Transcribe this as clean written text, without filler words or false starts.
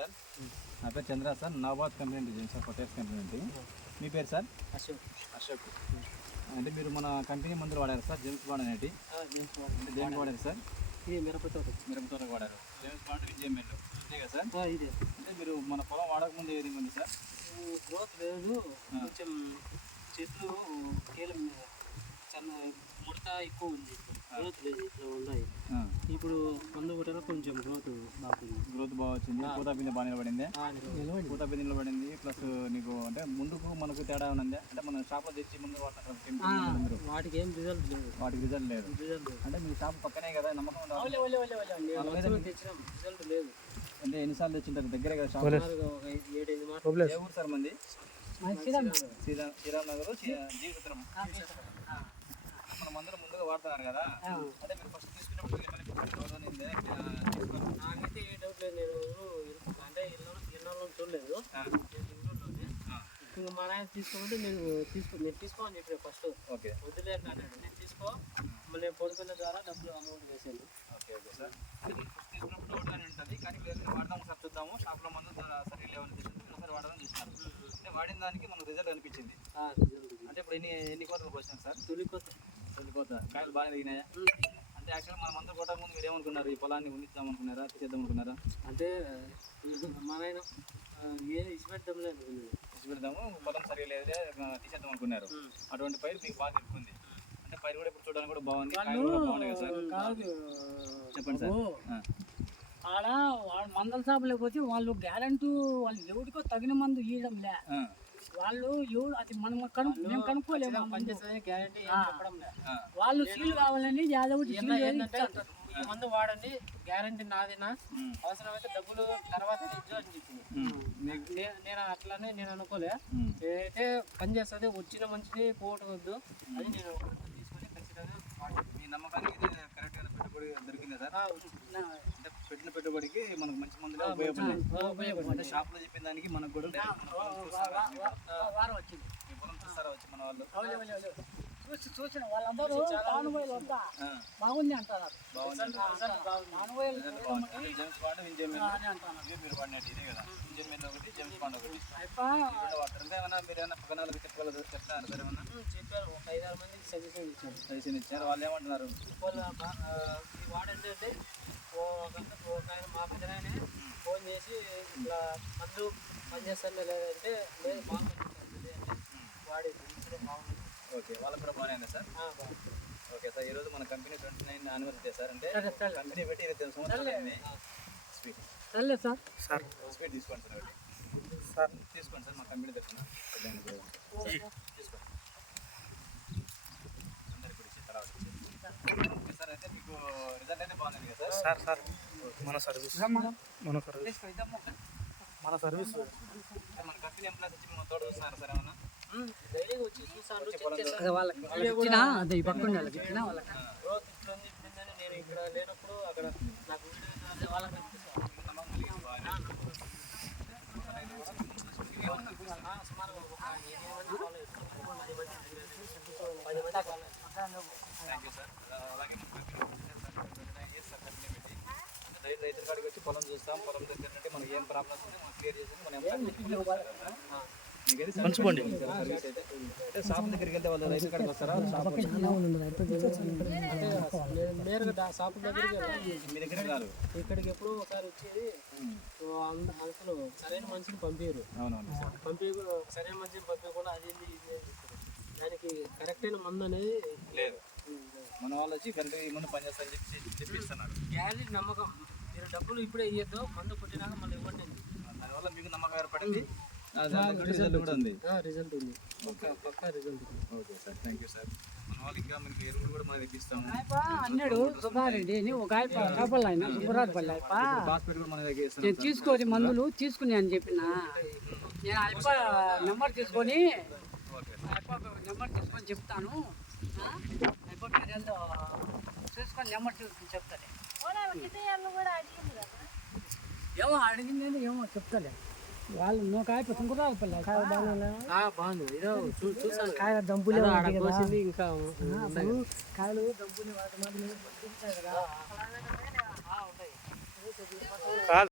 Sir నా పేరు Chandra sir, నాబాద్ company design sir, potash company. మీ పేరు సార్? అశోక్. అంటే మీరు మన కంపెనీ మందులు వాడారు సార్, జేమ్స్ బాండ్ అనేటి. అంటే దేనికి వాడారు సార్? ఇది మిరపతోటకు వాడారు. జేమ్స్ బాండ్ విజయమెల్ అంతే కదా సార్? ఇదే. అంటే మీరు మన పొలం వాడకముందు ఏ విధంగా ఉంది సార్? గ్రోత్ లేదు, కొంచెం చెట్లు కీలం చిన్న ముడత ఎక్కువ ఉంది, గ్రోత్ లేదు, ఇట్లా ఉన్నాయి. ఇప్పుడు మందు కొట్టారా కొంచెం గ్రోత్ బాగా వచ్చింది. పూత పిండి బాగా నిలబడింది. పూత పిండి నిలబడింది. ప్లస్ నీకు అంటే ముందుకు మనకు తేడా ఉన్నది. అంటే మన షాప్లో తెచ్చి ముందు వాటికి ఏం రిజల్ట్ లేదు. వాటికి రిజల్ట్ లేదు. అంటే మీ షాప్ పక్కనే కదా, నమ్మకం తెచ్చినాం, రిజల్ట్ లేదు. అంటే ఎన్నిసార్లు తెచ్చింటారు? దగ్గరే కదా షాప్. 7-8 మాటలు. ఏ ఊరు సార్ మంది? శ్రీరామ్ నగర్ జీవితం. మన మందులు ముందుగా వాడుతున్నారు కదా, అంటే మీరు ఫస్ట్ తీసుకున్నప్పుడు నాకైతే ఏ డౌట్ లేదు. నేను అంటే ఎన్నో చూడలేదు. ఇంకా మా నాయన తీసుకోమంటే నేను తీసుకోమని చెప్పాను ఫస్ట్. ఓకే, వద్దులే అన్నాడు. నేను తీసుకో, మళ్ళీ నేను ఫోన్ పే ద్వారా డబ్బులు అమౌంట్ వేసాను. Okay okay sir. ఫస్ట్ తీసుకున్నప్పుడు డౌట్గానే ఉంటుంది, కానీ మీరు వాడదాం సార్, చూద్దాము షాప్లో మందు సరే లేవని తీసుకుంటే ఒకసారి వాడదాం చూస్తున్నారు. అంటే వాడిన దానికి మనకు రిజల్ట్ అనిపించింది. అంటే ఇప్పుడు ఎన్ని కోతలు వచ్చినాయి సార్? తొలి కోత. కాయలు బాగా దిగినాయా? అంటే యాక్చువల్గా మన మందు కొట్టక ముందు మీరు ఏమనుకున్నారు? ఈ పొలాన్ని ఉండిద్దాం అనుకున్నారా, తీసేద్దాం అనుకున్నారా? అంటే మా నాయన ఇచ్చిపెడదాము, పొలం సరిగా లేదే తీసేద్దాం అనుకున్నారు. అటువంటి పైరు మీకు బాగా తిప్పుకుంది. అంటే పైరు కూడా ఇప్పుడు చూడడానికి కూడా బాగుంది. బాగున్నాయి కదా సార్? చెప్పండి సార్. ఆడ మందల షాపు లేకపోతే వాళ్ళు గ్యారంటీ వాళ్ళు ఎవరికో తగిన మందు ఇవ్వడం లే. వాళ్ళు ఎవరు అది మేము కనుక్కోలేము. వాళ్ళు సీల్ కావాలని ఈ మందు వాడండి, గ్యారంటీ నాదేనా, అవసరమైతే డబ్బులు తర్వాత ఇచ్చు అని చెప్పింది. నేను అట్లానే నేను అనుకోలే. ఏదైతే పని చేస్తుంది వచ్చిన మంచిని పోవటవద్దు అని నేను తీసుకొని ఖచ్చితంగా మీ నమ్మకానికి ఇది కరెక్ట్గా పెట్టుబడి దొరికిందా సార్? అంటే పెట్టిన పెట్టుబడికి మనకు మంచి మందులు ఉపయోగపడింది. అంటే షాప్లో చెప్పిన దానికి మనకు కూడా వారం వచ్చింది. మీ పొలం చూస్తారా వచ్చి మన వాళ్ళు? చూసిన వాళ్ళందరూ బాగుంది అంటారు. జేమ్స్ బాండ్ విజయమెల్ మీరు వాడినట్టు ఇదే కదా, విజయమెల్ ఒకటి జేమ్స్ బాండ్ ఒకటి వాడతారు. ఇంకా ఏమన్నా మీరు ఏమన్నా పక్కన వాళ్ళకి చెప్తున్నారు సార్? ఏమన్నా చెప్పారు, ఒక 5-6 మందికి సజెషన్ ఇచ్చారు. వాళ్ళు ఏమంటున్నారు? వాడంటే ఒక ఆయన మా పెద్దనే ఫోన్ చేసి ఇట్లా మందు పనిచేస్తాను లేదంటే లేదు బాగుంది వాడి బాగుంది. ఓకే, వాళ్ళకి కూడా బాగానే సార్? ఓకే సార్, ఈరోజు మన కంపెనీ 29 యానివర్సరీ సార్. అంటే కంపెనీ పెట్టి 29 సంవత్సరాలు అయింది. స్వీట్ సార్ స్వీట్ తీసుకోండి సార్. ఒకటి సార్ తీసుకోండి సార్, మా కంపెనీ తరఫున తీసుకోండి. అందరికి కూడా ఇచ్చి తర్వాత ఓకే సార్. అయితే మీకు రిజల్ట్ అయితే బాగుంది కదా సార్? సార్ మన సర్వీస్ మన కంపెనీ ఎంప్లాయీస్ వచ్చి మనం తోడు చూస్తున్నారు సార్? ఏమన్నా డైలీగా వచ్చి చూసాను, నేను ఇక్కడ లేనప్పుడు అక్కడ నాకు వాళ్ళకి థ్యాంక్ యూ సార్. అలాగే రైతుల కాడికి వచ్చి పొలం చూస్తాం. పొలం దగ్గర అంటే మనకి ఏం ప్రాబ్లమ్స్ ఉంటే మనం క్లియర్ చేసి పంచుకోండి. అంటే షాప్ దగ్గరికి వెళ్తే వాళ్ళు రైతు కాడికి వస్తారా? నేరుగా షాప్ దగ్గరికి మీ దగ్గరికి రారు, ఇక్కడికి ఎప్పుడు ఒకసారి వచ్చేది. అసలు సరైన మనిషిని పంపించారు. అవునవును సార్, సరైన మనిషిని పంపించకుండా అది ఇది అని చెప్తారు. దానికి కరెక్ట్ అయిన మందు అనేది లేదు. మన వాళ్ళు వచ్చి కరెక్ట్ ముందు పనిచేస్తారని చెప్పిస్తున్నారు. గ్యారెంటీ నమ్మకం. మీరు డబ్బులు ఇప్పుడే ఇవ్వద్దు, మందు కొట్టినాక మళ్ళీ ఇవ్వండి. దానివల్ల మీకు నమ్మకం ఏర్పడింది. రిజల్ట్ కూడా ఉంది. రిజల్ట్ ఉంది, పక్కా రిజల్ట్ ఉంది. Okay sir, thank you sir. మన వాళ్ళు ఇంకా మనకి ఎరువులు కూడా మనం తెప్పిస్తాము. అన్నాడు సుబ్బారెడ్డి, ఒక ఆయన సుబ్బరాజపల్లి నేను తీసుకోవాలి మందులు తీసుకుని అని చెప్పిన. నేను అయిప నెంబర్ తీసుకొని చెప్తాను. చూసుకొని నెంబర్ తీసుకుని చెప్తాను. ఏమో అడిగింది, ఏమో చెప్తాలే. వాళ్ళు నువ్వు కాయ సుబ్బరాజపల్లి బాగుంది. ఇదో చూసాను, కాయ దంపులే ఇంకా కాయలు దంపులు ఉంటాయి.